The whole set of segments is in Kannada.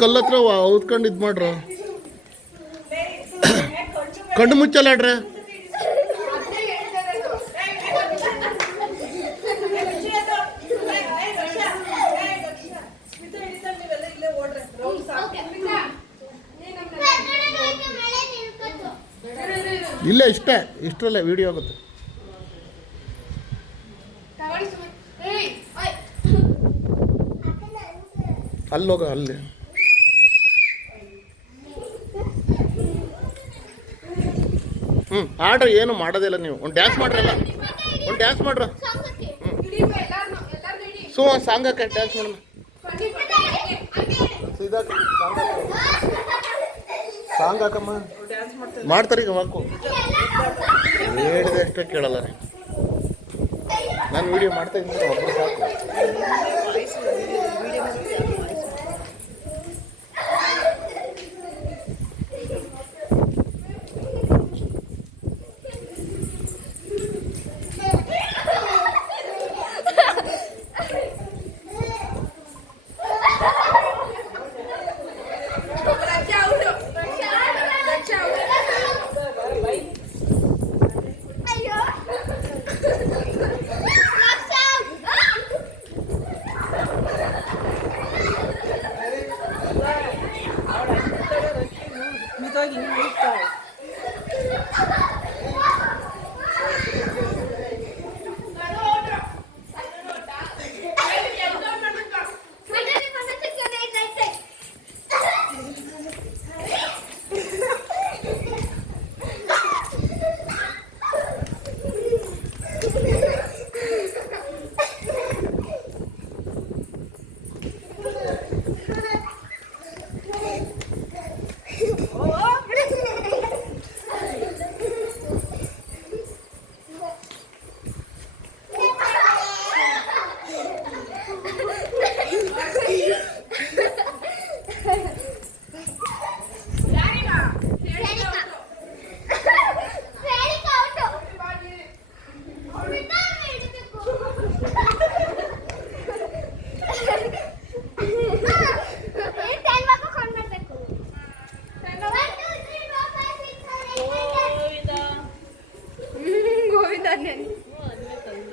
ಕಲ್ಲು ಹತ್ರ ಔದ್ಕೊಂಡು ಇದು ಮಾಡ್ರ. ಕಣ್ಣು ಮುಚ್ಚಲಾಡ್ರೆ. ಇಲ್ಲೇ ಇಷ್ಟರಲ್ಲೇ ವಿಡಿಯೋ ಆಗುತ್ತೆ. ಅಲ್ಲೋಗ ಅಲ್ಲಿ ಆಡ್ರಿ, ಏನು ಮಾಡೋದಿಲ್ಲ ನೀವು. ಒಂದು ಡ್ಯಾನ್ಸ್ ಮಾಡ್ರಲ್ಲ, ಒಂದು ಡ್ಯಾನ್ಸ್ ಮಾಡ್ರ. ಸಾಂಗ್ ಹಾಕ, ಡ್ಯಾನ್ಸ್ ಮಾಡೋಣ. ಸಾಂಗ್ ಹಾಕಮ್ಮ. ಮಾಡ್ತಾರೆ ಈಗ ವಾಕು. ಹೇಳಿದೆ ಅಷ್ಟೇ ಕೇಳಲ್ಲ ರೀ. ನಾನು ವಿಡಿಯೋ ಮಾಡ್ತಾ ಇದ್ದೀನಿ, ಒಬ್ಬರು ಸಾಕು.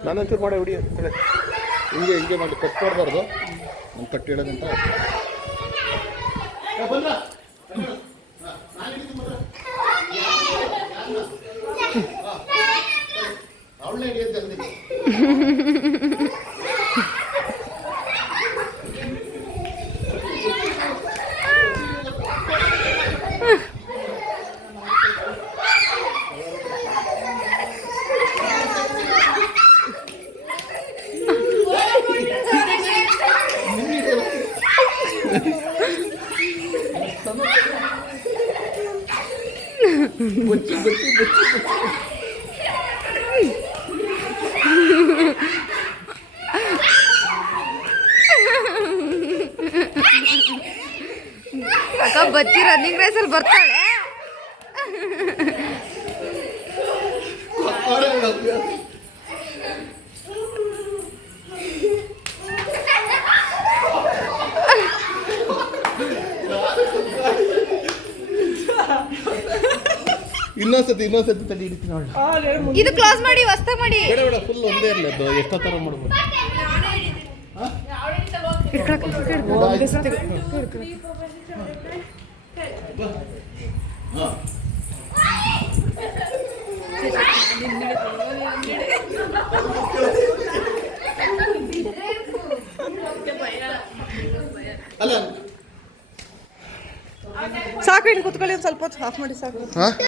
ನಾನು ಒಂಚೂರು ಮಾಡೋ ವಿಡಿಯೋ ಹಿಂಗೆ ಮಾಡಿ ಕಟ್ ಮಾಡಬಾರ್ದು. ಒಂದು ಕಟ್ ಹೇಳೋದಂತ ಅವಳೇ ಹಿಡಿಯೋದು. ಅಕ್ಕ ಬಚ್ಚಿ ರನ್ನಿಂಗ್ ರೇಸಲ್ಲಿ ಬರ್ತಾಳೆ. ಇನ್ನೊಂದ್ಸತಿ ತಡಿ ಹಿಡಿತೀನಿ ನೋಡಿ. ಇದು ಕ್ಲೋಸ್ ಮಾಡಿ, ಹೊಸ್ತ ಮಾಡಿ. ಬೇಡ ಬೇಡ, ಫುಲ್ ಒಂದೇ ಇರಲಿ. ಅದು ಎಷ್ಟೋ ಥರ ಮಾಡ್ಬೋದು. ಸಾಕು, ಇನ್ನು ಕುತ್ಕೊಳ್ಳಿ, ಒಂದು ಸ್ವಲ್ಪ ಹೊತ್ತು ಆಫ್ ಮಾಡಿ ಸಾಕು.